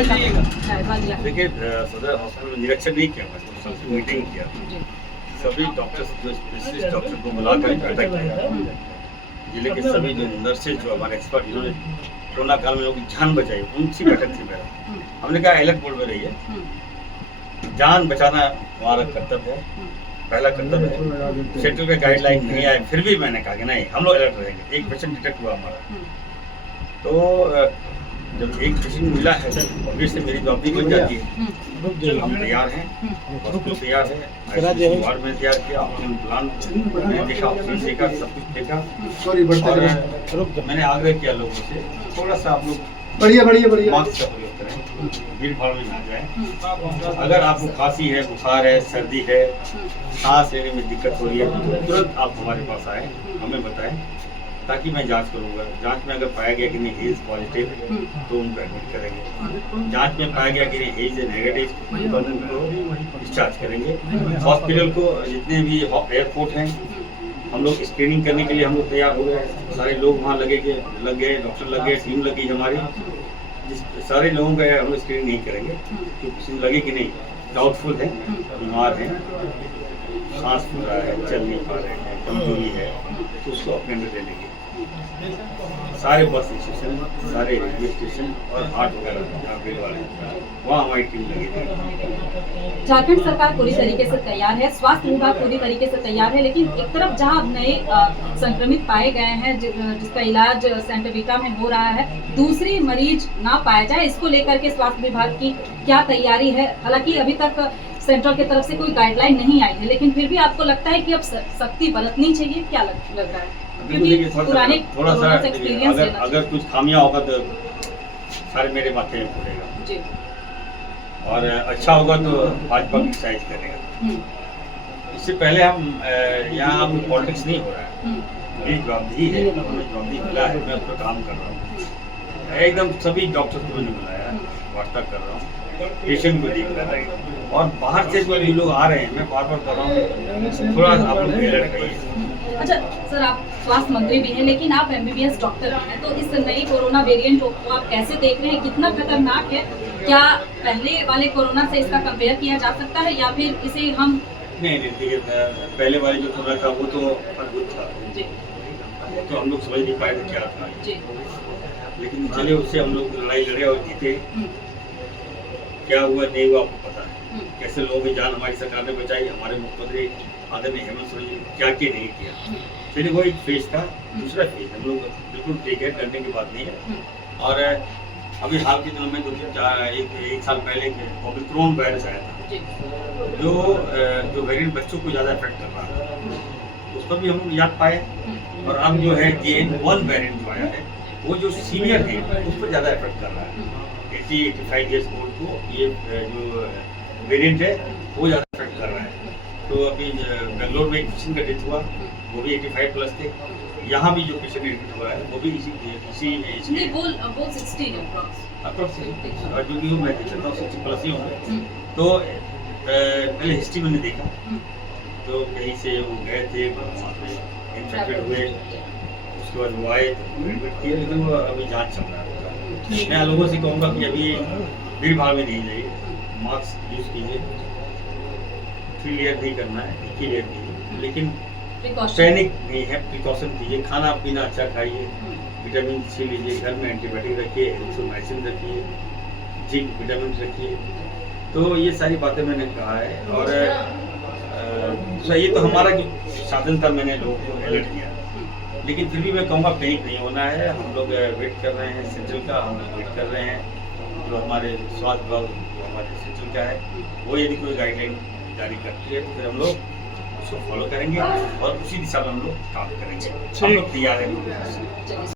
देखिए सदर हॉस्पिटल में निरीक्षण नहीं किया, मैं सबसे मीटिंग किया, सभी डॉक्टर्स जो स्पेशलिस्ट डॉक्टर को बुलाकर बैठक किया, जिले के सभी जो नर्सेज जो हमारे एक्सपर्ट जिन्होंने कोरोना काल में लोगों की जान बचाई, उनसी बैठक थी मेरा। हमने कहा अलर्ट मोड में रहिए, जान बचाना हमारा कर्तव्य है, पहला कर्तव्य है। सेंट्रल के गाइडलाइन नहीं आए, फिर भी मैंने कहा कि नहीं हम लोग अलर्ट रहेंगे। एक पेशेंट डिटेक्ट हुआ हमारा, तो जब एक पेशेंट मिला है ऑब्वियसली मेरी जॉब भी बन जाती है। हम तैयार हैं, हॉस्पिटल तैयार है, वार्ड में तैयार किया, ऑक्सीजन प्लान देखा, ऑक्सीजन देखा, सब कुछ देखा। और मैंने आग्रह किया लोगों से थोड़ा सा आप लोग बढ़िया मास्क का प्रयोग करें, भीड़ भाड़ में ना जाए। अगर आपको खांसी है, बुखार है, सर्दी है, सांस लेने में दिक्कत हो रही है, तो तुरंत आप हमारे पास आए, हमें बताएं, ताकि मैं जांच करूंगा। जांच में अगर पाया गया कि नहीं ही इज पॉजिटिव तो उनको एडमिट करेंगे। जांच में पाया गया कि नहीं ही इज नेगेटिव तो उनको डिस्चार्ज करेंगे। हॉस्पिटल को जितने भी एयरपोर्ट हैं हम लोग स्क्रीनिंग करने के लिए हम लोग तैयार हो गए। सारे लोग वहाँ लग गए, डॉक्टर लग गए, टीम लगी हमारी। सारे लोगों का हम लोग स्क्रीनिंग नहीं करेंगे, तो किसी को लगे कि नहीं डाउटफुल है, बीमार है, सांस फूल रहा है, चल नहीं पा रहे हैं, कमजोरी है, तो उसको अपने अंदर ले लेंगे। सारे बस स्टेशन, सारे रेलवे स्टेशन और हाट वगैरह वाले वहाँ हमारी टीम लगी थी। झारखंड सरकार पूरी तरीके से तैयार है, स्वास्थ्य विभाग पूरी तरीके से तैयार है, लेकिन एक तरफ जहां नए संक्रमित पाए गए हैं जिसका इलाज सेंटर बीटा में हो रहा है, दूसरी मरीज ना पाया जाए, इसको लेकर के स्वास्थ्य विभाग की क्या तैयारी है? हालांकि अभी तक सेंटर की तरफ से कोई गाइडलाइन नहीं आई है, लेकिन फिर भी आपको लगता है कि अब सख्ती बरतनी चाहिए? क्या लग रहा है? क्योंकि पुराने थोड़ा सा अगर कुछ खामियां होगा तो सारे मेरे माथे में पड़ेगा जी। और अच्छा होगा तो भाजपा की एक्सरसाइज करेगा। इससे पहले हम यहाँ पॉलिटिक्स नहीं हो रहा है, मेरी जवाबदेही है, हमें जवाबदेही मिला है, मैं उस पर काम कर रहा हूँ। एकदम सभी डॉक्टर को मैंने बुलाया, वार्ता कर रहा हूँ, पेशेंट को देख रहा है। और बाहर से जो लोग आ रहे हैं, मैं बार बार कर रहा हूँ, थोड़ा आप लोग अलर्ट रहिए। अच्छा सर, आप स्वास्थ्य मंत्री भी हैं, लेकिन आप MBBS डॉक्टर भी हैं, तो इस नई कोरोना वेरिएंट को आप कैसे देख रहे हैं? कितना खतरनाक है? क्या पहले वाले कोरोना से इसका कंपेयर किया जा सकता है, या फिर इसे हम नहीं देखिए, पहले वाले जो कोरोना था वो तो अद्भुत था जी, तो हम लोग समझ नहीं पाए थे क्या था जी। लेकिन चलिए उससे हम लोग लड़ाई लड़े और जीते। क्या हुआ नहीं हुआ आपको पता है, कैसे लोगों की जान हमारी सरकार ने बचाई, हमारे मुख्यमंत्री आदरणीय हेमंत सोरेन जी क्या नहीं किया। चलिए वो एक फेज था, दूसरा फेज हम लोग बिल्कुल ठीक है, करने की बात नहीं है। और अभी हाल के दिनों में एक साल पहले ओमिक्रॉन वायरस आया था, जो वेरिएंट बच्चों को ज़्यादा इफेक्ट कर रहा था, उस पर भी हम लोग याद पाए। और अब जो है JN.1 वेरिएंट जो आया है, वो जो सीनियर है उस पर ज़्यादा इफेक्ट कर रहा है। 80-85 ईयर्स ओल्ड को ये जो वेरिएंट है वो ज़्यादा इफेक्ट कर रहा है। तो अभी बेंगलोर में एक पेशेंट का डेथ हुआ, वो भी 85 प्लस थे। यहाँ भी जो पेशेंट एडमिट हुआ है वो भी इसी वो 60 अप्रोक्सीमेटली, और जो भी मैं देखता हूँ 60 प्लस ही होंगे। तो पहले हिस्ट्री मैंने देखा, तो कहीं से वो गए थे, इन्फेक्टेड हुए, उसके बाद वो आए एडमिट किए, लेकिन वो अभी जाँच चल रहा है। मैं लोगों से कहूँगा कि अभी भीड़ भाड़ में नहीं जाइए, मास्क यूज़ कीजिए, 3 लेयर नहीं करना है, 1 ही लेयर कीजिए, लेकिन पैनिक नहीं है, प्रिकॉशन कीजिए, खाना पीना अच्छा खाइए, विटामिन C लीजिए, घर में एंटीबायोटिक रखिए, एरिथ्रोमाइसिन रखिए, जिंक विटामिन रखिए। तो ये सारी बातें मैंने कहा है। और ये तो हमारा जो साधन था, मैंने लोगों को अलर्ट किया, लेकिन फिर भी मैं कहूँगा पैनिक नहीं होना है। हम लोग वेट कर रहे हैं सेंट्रल का, हम लोग वेट कर रहे हैं जो हमारे स्वास्थ्य विभाग जो हमारे सेंट्रल का है, वो यदि कोई गाइडलाइन जारी करती है तो फिर हम लोग उसको फॉलो करेंगे और उसी दिशा में हम लोग काम करेंगे। हम लोग तैयार हैं।